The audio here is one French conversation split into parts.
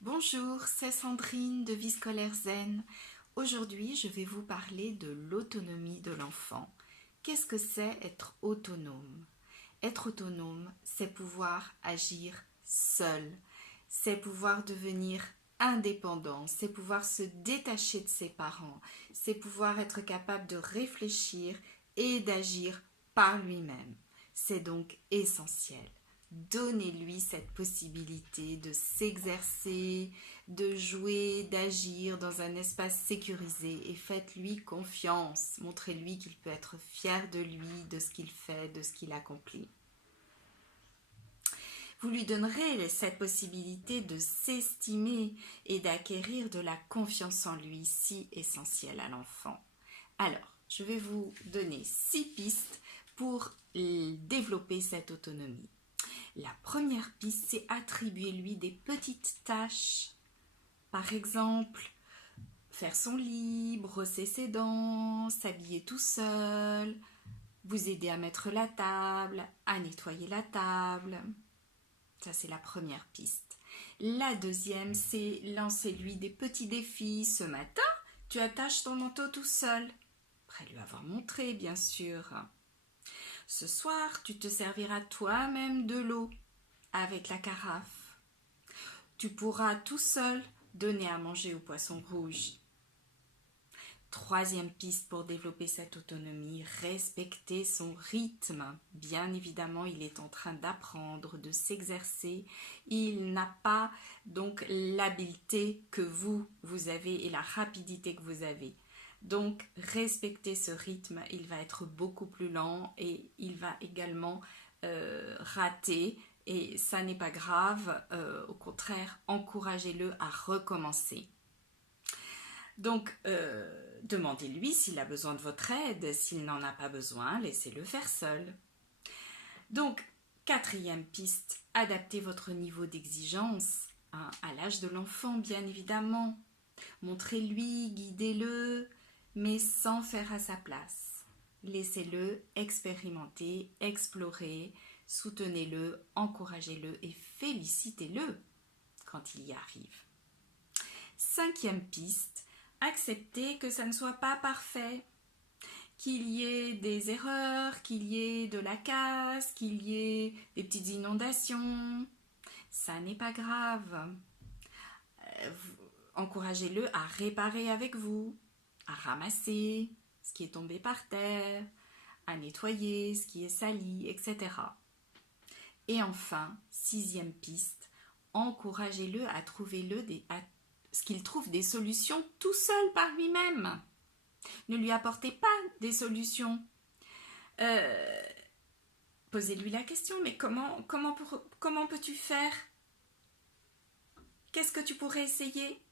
Bonjour, c'est Sandrine de Vie Scolaire Zen. Aujourd'hui, je vais vous parler de l'autonomie de l'enfant. Qu'est-ce que c'est être autonome? Être autonome, c'est pouvoir agir seul, c'est pouvoir devenir indépendant, c'est pouvoir se détacher de ses parents, c'est pouvoir être capable de réfléchir et d'agir par lui-même. C'est donc essentiel. Donnez-lui cette possibilité de s'exercer, de jouer, d'agir dans un espace sécurisé et faites-lui confiance. Montrez-lui qu'il peut être fier de lui, de ce qu'il fait, de ce qu'il accomplit. Vous lui donnerez cette possibilité de s'estimer et d'acquérir de la confiance en lui, si essentielle à l'enfant. Alors, je vais vous donner 6 pistes pour développer cette autonomie. La première piste, c'est attribuer-lui des petites tâches. Par exemple, faire son lit, brosser ses dents, s'habiller tout seul, vous aider à mettre la table, à nettoyer la table. Ça, c'est la première piste. La deuxième, c'est lancer-lui des petits défis. Ce matin, tu attaches ton manteau tout seul. Après lui avoir montré, bien sûr. Ce soir, tu te serviras toi-même de l'eau avec la carafe. Tu pourras tout seul donner à manger au poisson rouge. Troisième piste pour développer cette autonomie, respecter son rythme. Bien évidemment, il est en train d'apprendre, de s'exercer. Il n'a pas donc l'habileté que vous avez et la rapidité que vous avez. Donc, respectez ce rythme, il va être beaucoup plus lent et il va également rater. Et ça n'est pas grave, au contraire, encouragez-le à recommencer. Donc, demandez-lui s'il a besoin de votre aide. S'il n'en a pas besoin, laissez-le faire seul. Donc, quatrième piste, adaptez votre niveau d'exigence à l'âge de l'enfant, bien évidemment. Montrez-lui, guidez-le, mais sans faire à sa place. Laissez-le expérimenter, explorer, soutenez-le, encouragez-le et félicitez-le quand il y arrive. Cinquième piste, acceptez que ça ne soit pas parfait, qu'il y ait des erreurs, qu'il y ait de la casse, qu'il y ait des petites inondations. Ça n'est pas grave. Encouragez-le à réparer avec vous, à ramasser ce qui est tombé par terre, à nettoyer ce qui est sali, etc. Et enfin, sixième piste, encouragez-le à ce qu'il trouve des solutions tout seul par lui-même. Ne lui apportez pas des solutions. Posez-lui la question, mais comment peux-tu faire? Qu'est-ce que tu pourrais essayer?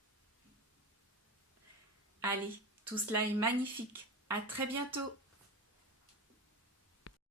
Allez, tout cela est magnifique. À très bientôt.